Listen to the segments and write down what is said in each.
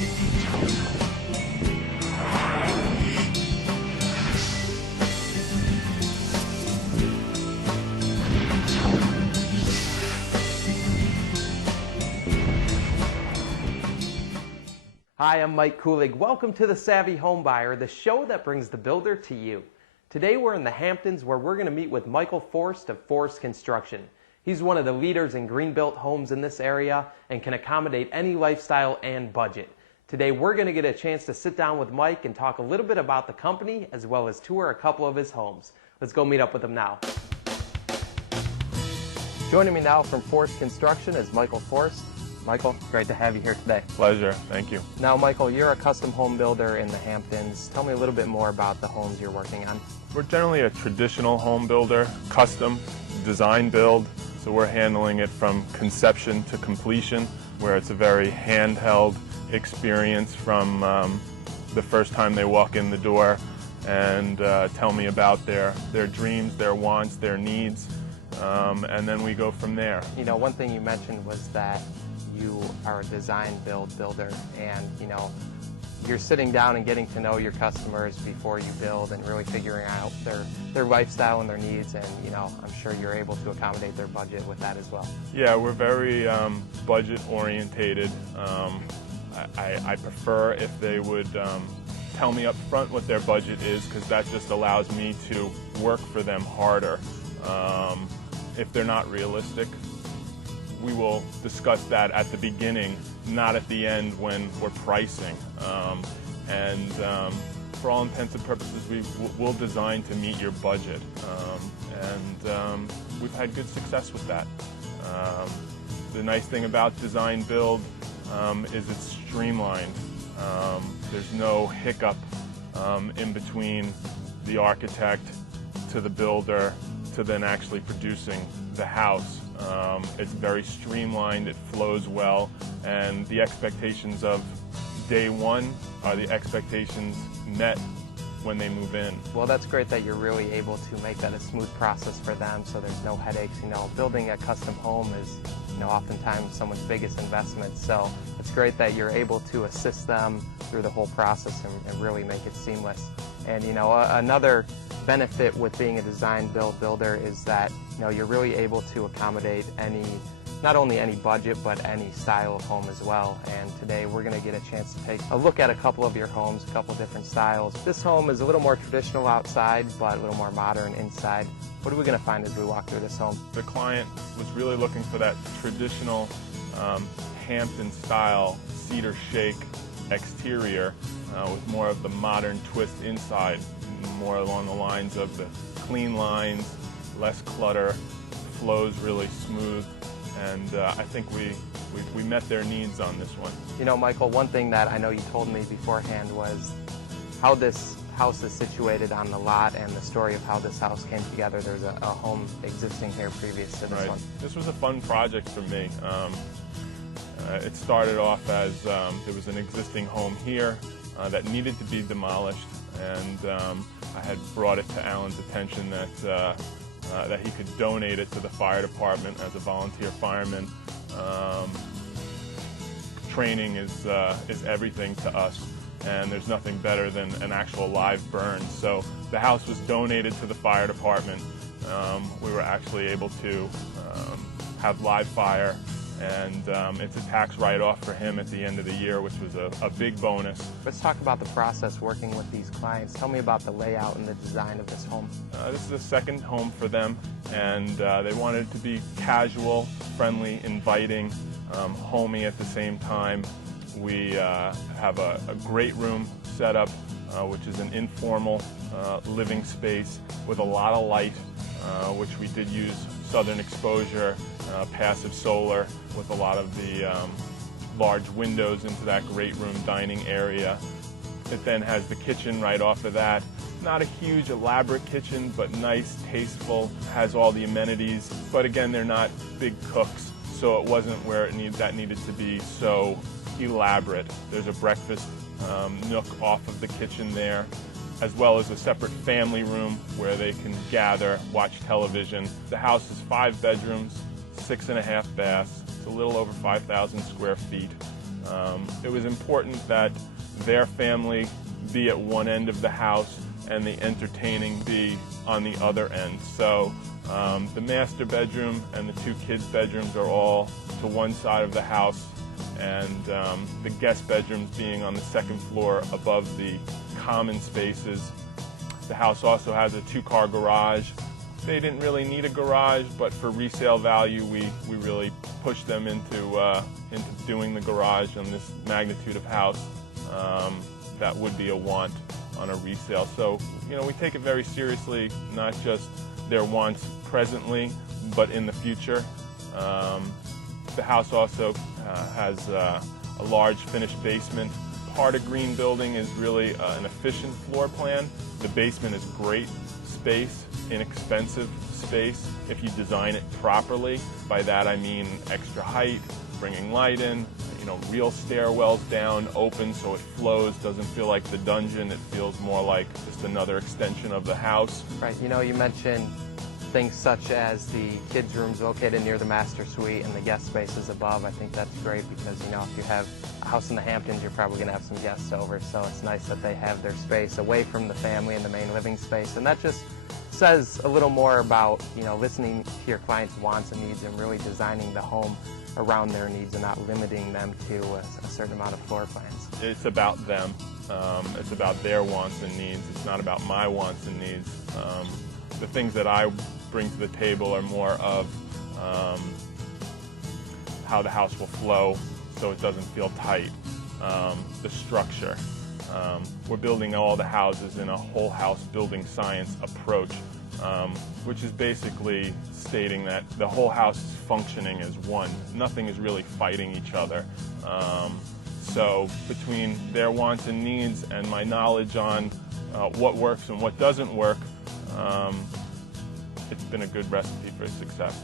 Hi, I'm Mike Kulig. Welcome to The Savvy Homebuyer, the show that brings the builder to you. Today we're in the Hamptons where we're going to meet with Michael Forst of Forst Construction. He's one of the leaders in green-built homes in this area and can accommodate any lifestyle and budget. Today we're going to get a chance to sit down with Mike and talk a little bit about the company as well as tour a couple of his homes. Let's go meet up with him now. Joining me now from Forst Construction is Michael Forst. Michael, great to have you here today. Pleasure, thank you. Now, Michael, you're a custom home builder in the Hamptons. Tell me a little bit more about the homes you're working on. We're generally a traditional home builder, custom, design build, so we're handling it from conception to completion, where it's a very handheld experience from the first time they walk in the door and tell me about their dreams, their wants, their needs, and then we go from there. You know, one thing you mentioned was that you are a design build builder, and you're sitting down and getting to know your customers before you build and really figuring out their lifestyle and their needs, and I'm sure you're able to accommodate their budget with that as well. Yeah, we're very budget orientated. I prefer if they would tell me up front what their budget is, because that just allows me to work for them harder. If they're not realistic, we will discuss that at the beginning, not at the end when we're pricing. For all intents and purposes, we'll design to meet your budget. We've had good success with that. The nice thing about design build is it's streamlined. There's no hiccup in between the architect to the builder to then actually producing the house. It's very streamlined, it flows well, and the expectations of day one are the expectations met when they move in. Well, that's great that you're really able to make that a smooth process for them, so there's no headaches. Building a custom home is oftentimes someone's biggest investment, so it's great that you're able to assist them through the whole process and really make it seamless. And another benefit with being a design build builder is that you're really able to accommodate not only any budget but any style of home as well. And today we're going to get a chance to take a look at a couple of your homes, a couple different styles. This home is a little more traditional outside but a little more modern inside. What are we going to find as we walk through this home? The client was really looking for that traditional Hampton style cedar shake exterior with more of the modern twist inside, more along the lines of the clean lines, less clutter, flows really smooth, and I think we met their needs on this one. Michael, one thing that I know you told me beforehand was how this house is situated on the lot and the story of how this house came together. There's a home existing here previous to this one. This was a fun project for me. It started off as there was an existing home here that needed to be demolished, and I had brought it to Alan's attention that he could donate it to the fire department as a volunteer fireman. Training is everything to us, and there's nothing better than an actual live burn. So the house was donated to the fire department. We were actually able to have live fire, and it's a tax write-off for him at the end of the year, which was a big bonus. Let's talk about the process working with these clients. Tell me about the layout and the design of this home. This is a second home for them, and they wanted it to be casual, friendly, inviting, homey at the same time. We have a great room set up, which is an informal living space with a lot of light, which we did use southern exposure, passive solar, with a lot of the large windows into that great room dining area. It then has the kitchen right off of that. Not a huge elaborate kitchen, but nice, tasteful, has all the amenities. But again, they're not big cooks, so it wasn't where that needed to be so elaborate. There's a breakfast nook off of the kitchen there, as well as a separate family room where they can gather, watch television. The house is 5 bedrooms, 6.5 baths. It's a little over 5,000 square feet. It was important that their family be at one end of the house and the entertaining be on the other end. So the master bedroom and the two kids' bedrooms are all to one side of the house, and the guest bedrooms being on the second floor above the common spaces. The house also has a two-car garage. They didn't really need a garage, but for resale value, we really pushed them into doing the garage on this magnitude of house. That would be a want on a resale. So, we take it very seriously, not just their wants presently, but in the future. The house also has a large finished basement. Part of Green Building is really an efficient floor plan. The basement is great space, inexpensive space if you design it properly. By that I mean extra height, bringing light in, real stairwells down, open so it flows, doesn't feel like the dungeon, it feels more like just another extension of the house. Right, you mentioned things such as the kids' rooms located near the master suite and the guest spaces above. I think that's great because, if you have a house in the Hamptons, you're probably going to have some guests over, so it's nice that they have their space away from the family in the main living space. And that just says a little more about, listening to your clients' wants and needs and really designing the home around their needs and not limiting them to a certain amount of floor plans. It's about them. It's about their wants and needs. It's not about my wants and needs. The things that I bring to the table are more of how the house will flow so it doesn't feel tight, the structure. We're building all the houses in a whole house building science approach, which is basically stating that the whole house is functioning as one. Nothing is really fighting each other. So between their wants and needs and my knowledge on what works and what doesn't work, it's been a good recipe for success.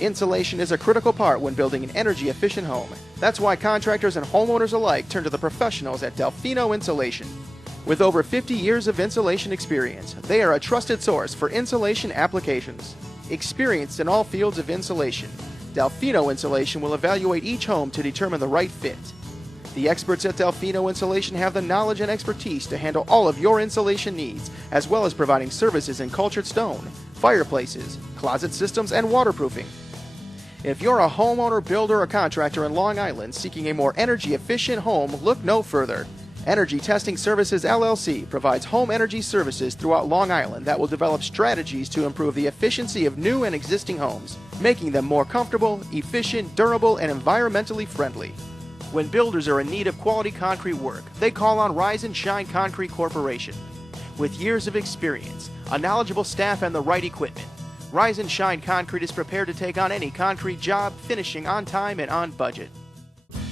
Insulation is a critical part when building an energy-efficient home. That's why contractors and homeowners alike turn to the professionals at Delfino Insulation. With over 50 years of insulation experience, they are a trusted source for insulation applications. Experienced in all fields of insulation, Delfino Insulation will evaluate each home to determine the right fit. The experts at Delfino Insulation have the knowledge and expertise to handle all of your insulation needs, as well as providing services in cultured stone, fireplaces, closet systems, and waterproofing. If you're a homeowner, builder, or contractor in Long Island seeking a more energy-efficient home, look no further. Energy Testing Services LLC provides home energy services throughout Long Island that will develop strategies to improve the efficiency of new and existing homes, making them more comfortable, efficient, durable, and environmentally friendly. When builders are in need of quality concrete work, they call on Rise and Shine Concrete Corporation. With years of experience, a knowledgeable staff, and the right equipment, Rise and Shine Concrete is prepared to take on any concrete job, finishing on time and on budget.